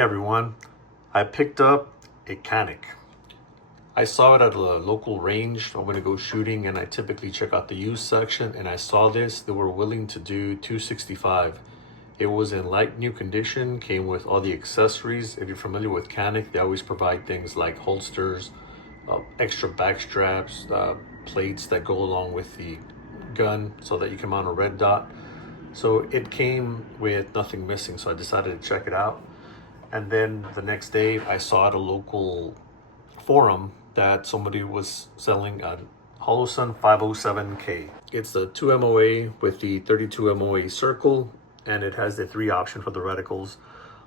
Hey everyone, I picked up a Canic. I saw it at a local range. I'm gonna go shooting and I typically check out the used section, and I saw this. They were willing to do $265. It was in like new condition, came with all the accessories. If you're familiar with Canic, they always provide things like holsters, extra back straps, plates that go along with the gun so that you can mount a red dot. So it came with nothing missing, so I decided to check it out. And then the next day I saw at a local forum that somebody was selling a Holosun 507K. It's the 2 MOA with the 32 MOA circle, and it has the 3 option for the reticles.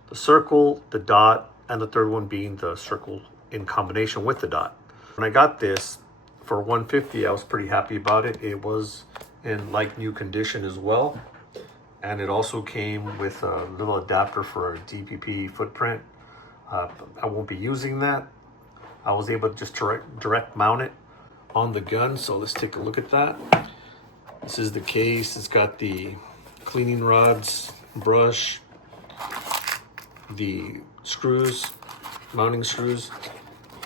The circle, the dot, and the third one being the circle in combination with the dot. When I got this for $150, I was pretty happy about it. It was in like new condition as well. And it also came with a little adapter for a DPP footprint. I won't be using that. I was able to just direct mount it on the gun. So let's take a look at that. This is the case. It's got the cleaning rods, brush, the screws, mounting screws.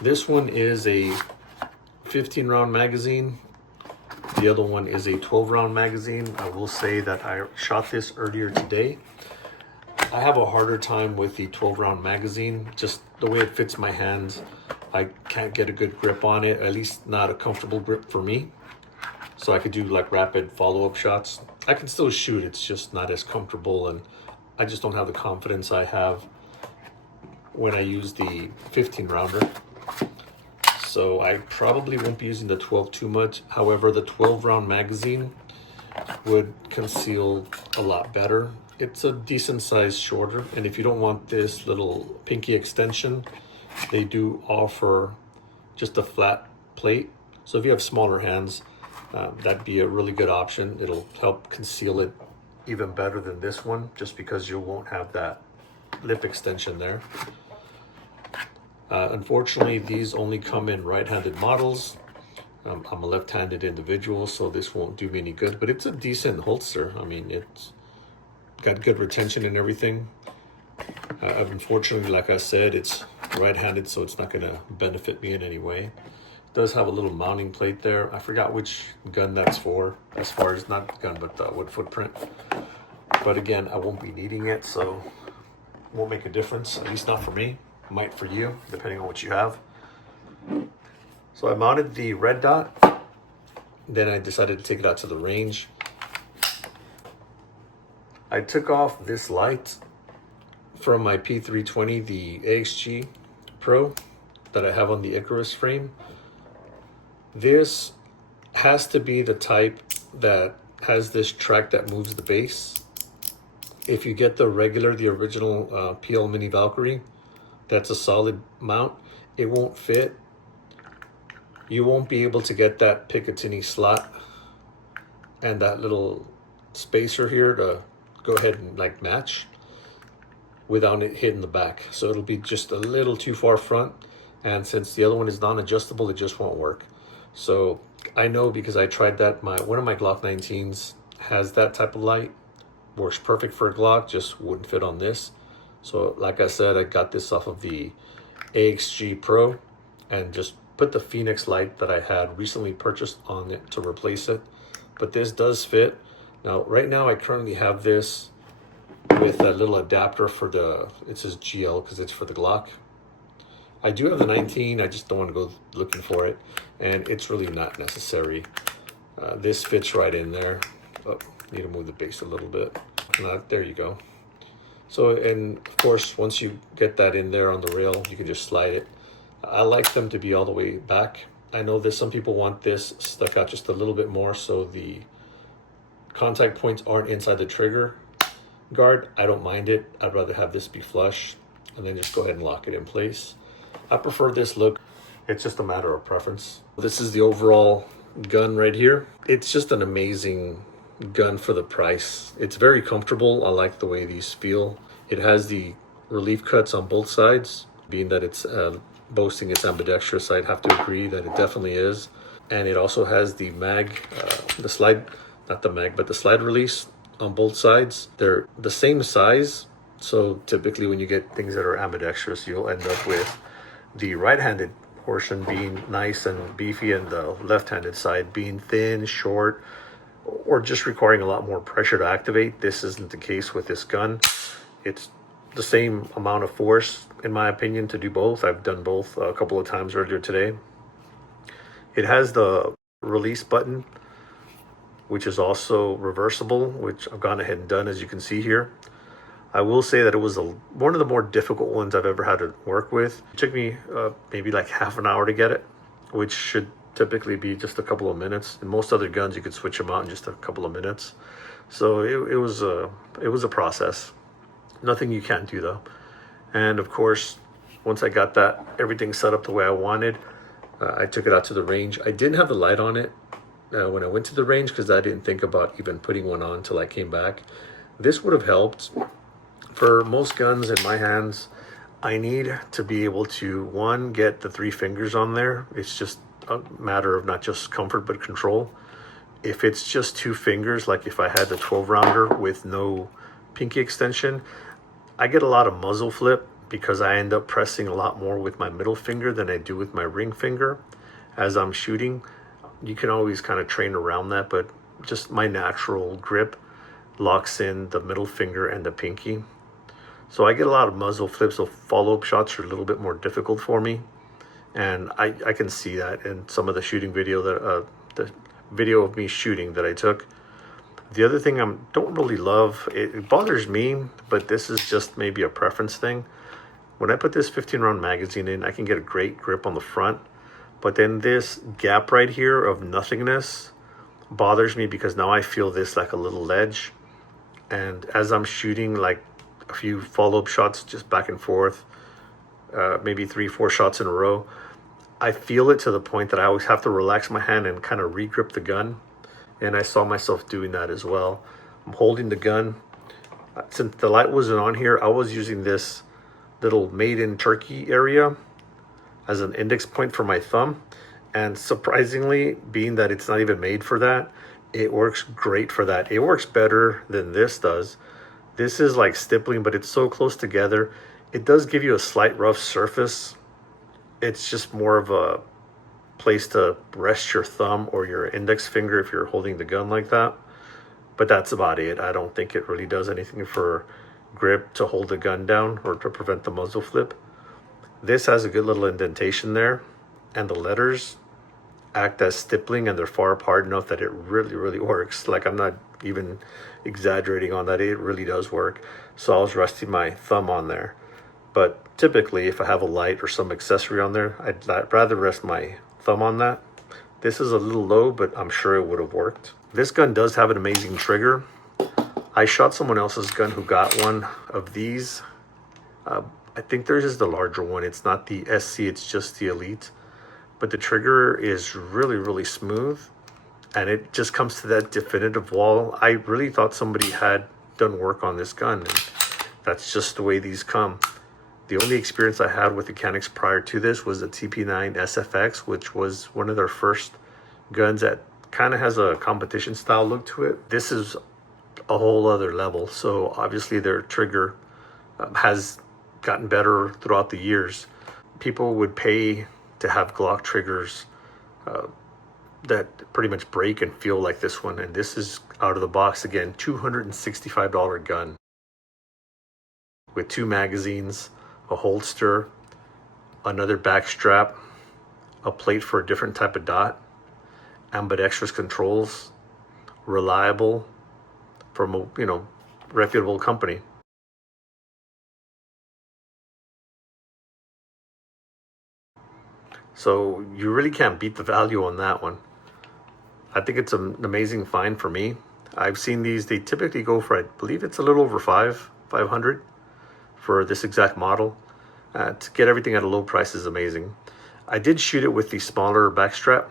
This one is a 15 round magazine. The other one is a 12 round magazine. I will say that I shot this earlier today. I have a harder time with the 12 round magazine. Just the way it fits my hands, I can't get a good grip on it, at least not a comfortable grip for me. So I could do like rapid follow-up shots. I can still shoot, it's just not as comfortable, and I just don't have the confidence I have when I use the 15 rounder. So I probably won't be using the 12 too much. However, the 12 round magazine would conceal a lot better. It's a decent size shorter. And if you don't want this little pinky extension, they do offer just a flat plate. So if you have smaller hands, that'd be a really good option. It'll help conceal it even better than this one, just because you won't have that lip extension there. Unfortunately, these only come in right-handed models. I'm a left-handed individual, so this won't do me any good, but it's a decent holster. I mean, it's got good retention and everything. Unfortunately, like I said, it's right-handed, so it's not gonna benefit me in any way. It does have a little mounting plate there. I forgot which gun that's for, as far as not the gun, but the wood footprint. But again, I won't be needing it, so it won't make a difference, at least not for me. Might for you, depending on what you have. So I mounted the red dot, then I decided to take it out to the range. I took off this light from my P320, the AXG Pro that I have on the Icarus frame. This has to be the type that has this track that moves the base. If you get the original PL Mini Valkyrie, that's a solid mount. It won't fit. You won't be able to get that Picatinny slot and that little spacer here to go ahead and like match without it hitting the back. So it'll be just a little too far front, and since the other one is non-adjustable, it just won't work. So I know, because I tried that. One of my Glock 19s has that type of light. Works perfect for a Glock, just wouldn't fit on this. So like I said, I got this off of the AXG Pro and just put the Phoenix light that I had recently purchased on it to replace it. But this does fit. Now, right now I currently have this with a little adapter for it says GL because it's for the Glock. I do have the 19, I just don't want to go looking for it. And it's really not necessary. This fits right in there. Oh, need to move the base a little bit. There you go. So, and of course, once you get that in there on the rail, you can just slide it. I like them to be all the way back. I know that some people want this stuck out just a little bit more so the contact points aren't inside the trigger guard. I don't mind it. I'd rather have this be flush and then just go ahead and lock it in place. I prefer this look. It's just a matter of preference. This is the overall gun right here. It's just an amazing gun for the price. It's very comfortable. I like the way these feel. It has the relief cuts on both sides, being that it's boasting its ambidextrous. I'd have to agree that it definitely is. And it also has the mag, the slide, not the mag, but the slide release on both sides. They're the same size, So typically when you get things that are ambidextrous, you'll end up with the right-handed portion being nice and beefy and the left-handed side being thin, short, or just requiring a lot more pressure to activate. This isn't the case with this gun. It's the same amount of force, in my opinion, to do both. I've done both a couple of times earlier today. It has the release button, which is also reversible, which I've gone ahead and done, as you can see here. I will say that it was one of the more difficult ones I've ever had to work with. It took me maybe like half an hour to get it, which should typically be just a couple of minutes. In most other guns, you could switch them out in just a couple of minutes. So it was a process. Nothing you can't do though. And of course, once I got that everything set up the way I wanted, I took it out to the range. I didn't have the light on it when I went to the range because I didn't think about even putting one on until I came back. This would have helped. For most guns in my hands, I need to be able to, one, get the 3 fingers on there. It's just a matter of not just comfort, but control. If it's just 2 fingers, like if I had the 12 rounder with no pinky extension, I get a lot of muzzle flip because I end up pressing a lot more with my middle finger than I do with my ring finger as I'm shooting. You can always kind of train around that, but just my natural grip locks in the middle finger and the pinky. So I get a lot of muzzle flips, so follow-up shots are a little bit more difficult for me. And I can see that in some of the shooting video, the video of me shooting that I took. The other thing I don't really love, it bothers me, but this is just maybe a preference thing. When I put this 15-round magazine in, I can get a great grip on the front. But then this gap right here of nothingness bothers me because now I feel this like a little ledge. And as I'm shooting like a few follow-up shots just back and forth, maybe 3-4 shots in a row, I feel it to the point that I always have to relax my hand and kind of re-grip the gun. And I saw myself doing that as well. I'm holding the gun. Since the light wasn't on here, I was using this little made in Turkey area as an index point for my thumb. And surprisingly, being that it's not even made for that, it works great for that. It works better than this does. This is like stippling, but it's so close together. It does give you a slight rough surface. It's just more of a place to rest your thumb or your index finger if you're holding the gun like that. But that's about it. I don't think it really does anything for grip to hold the gun down or to prevent the muzzle flip. This has a good little indentation there, and the letters act as stippling, and they're far apart enough that it really works. Like, I'm not even exaggerating on that. It really does work. So I was resting my thumb on there. But typically, if I have a light or some accessory on there, I'd rather rest my thumb on that. This is a little low, but I'm sure it would have worked. This gun does have an amazing trigger. I shot someone else's gun who got one of these. I think theirs is the larger one. It's not the SC, it's just the Elite. But the trigger is really smooth, and it just comes to that definitive wall. I really thought somebody had done work on this gun, and that's just the way these come. The only experience I had with mechanics prior to this was the TP9 SFX, which was one of their first guns that kind of has a competition style look to it. This is a whole other level. So obviously their trigger has gotten better throughout the years. People would pay to have Glock triggers that pretty much break and feel like this one. And this is out of the box again, $265 gun with 2 magazines, a holster, another back strap, a plate for a different type of dot, ambidextrous controls, reliable, from a reputable company. So you really can't beat the value on that one. I think it's an amazing find for me. I've seen these, they typically go for, I believe it's a little over $500 for this exact model. To get everything at a low price is amazing. I did shoot it with the smaller backstrap,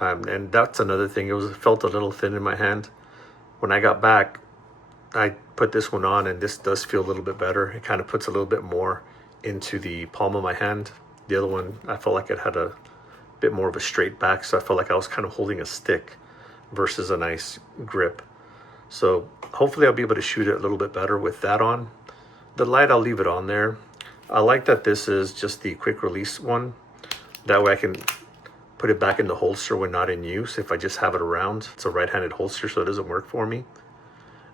and that's another thing. It felt a little thin in my hand. When I got back, I put this one on, and this does feel a little bit better. It kind of puts a little bit more into the palm of my hand. The other one, I felt like it had a bit more of a straight back, so I felt like I was kind of holding a stick versus a nice grip. So hopefully I'll be able to shoot it a little bit better with that on. The light, I'll leave it on there. I like that this is just the quick release one. That way I can put it back in the holster when not in use if I just have it around. It's a right-handed holster, so it doesn't work for me.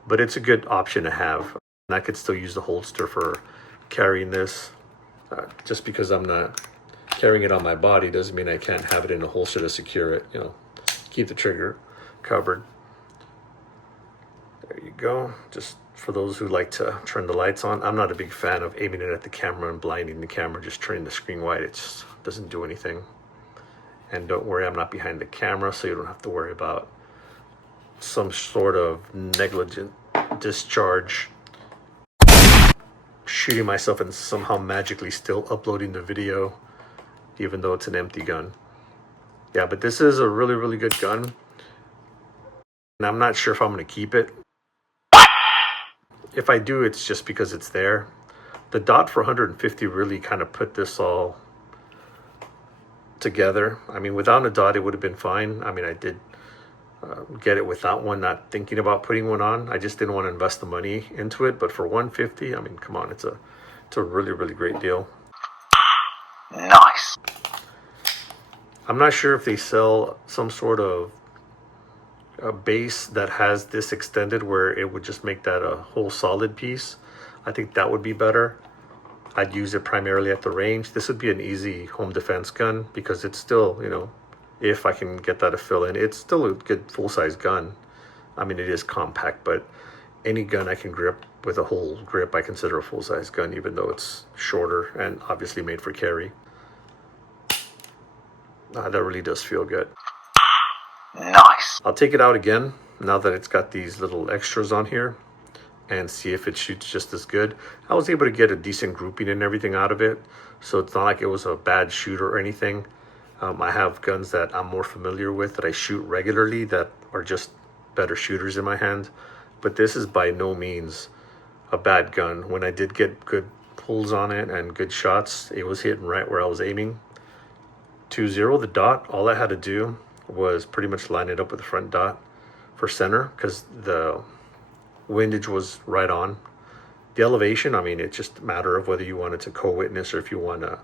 But it's a good option to have. And I could still use the holster for carrying this. Just because I'm not carrying it on my body doesn't mean I can't have it in a holster to secure it. You know, keep the trigger covered. There you go. Just for those who like to turn the lights on. I'm not a big fan of aiming it at the camera and blinding the camera, just turning the screen white. It just doesn't do anything. And don't worry, I'm not behind the camera, so you don't have to worry about some sort of negligent discharge, shooting myself and somehow magically still uploading the video, even though it's an empty gun. Yeah, but this is a really, really good gun. And I'm not sure if I'm going to keep it. If I do, it's just because it's there. The dot for 150 really kind of put this all together. I mean, without a dot, it would have been fine. I mean, I did get it without one, not thinking about putting one on. I just didn't want to invest the money into it. But for 150, I mean, come on, it's a really, really great deal. Nice. I'm not sure if they sell some sort of a base that has this extended where it would just make that a whole solid piece. I think that would be better. I'd use it primarily at the range. This would be an easy home defense gun because it's still, you know, if I can get that to fill in, it's still a good full-size gun. I mean, it is compact, but any gun I can grip with a whole grip, I consider a full-size gun, even though it's shorter and obviously made for carry. That really does feel good. Nice. I'll take it out again now that it's got these little extras on here and see if it shoots just as good. I was able to get a decent grouping and everything out of it, so it's not like it was a bad shooter or anything. I have guns that I'm more familiar with that I shoot regularly that are just better shooters in my hand, but this is by no means a bad gun. When I did get good pulls on it and good shots, it was hitting right where I was aiming. 2-0, the dot, all I had to do was pretty much line it up with the front dot for center because the windage was right on. The elevation, I mean, it's just a matter of whether you wanted to co-witness or if you want to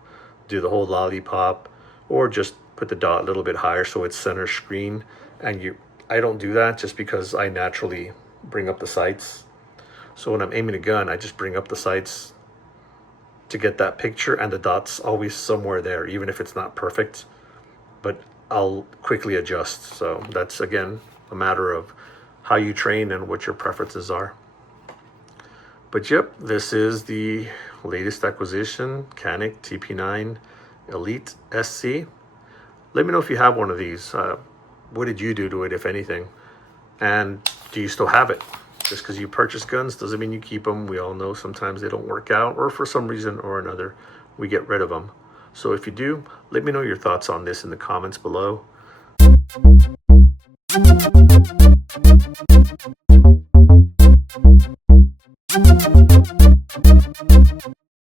do the whole lollipop or just put the dot a little bit higher so it's center screen. And I don't do that just because I naturally bring up the sights. So when I'm aiming a gun, I just bring up the sights to get that picture, and the dot's always somewhere there, even if it's not perfect. But I'll quickly adjust. So that's, again, a matter of how you train and what your preferences are. But yep, this is the latest acquisition, Canik TP9 Elite SC. Let me know if you have one of these. What did you do to it, if anything? And do you still have it? Just because you purchase guns doesn't mean you keep them. We all know sometimes they don't work out, or for some reason or another, we get rid of them. So if you do, let me know your thoughts on this in the comments below.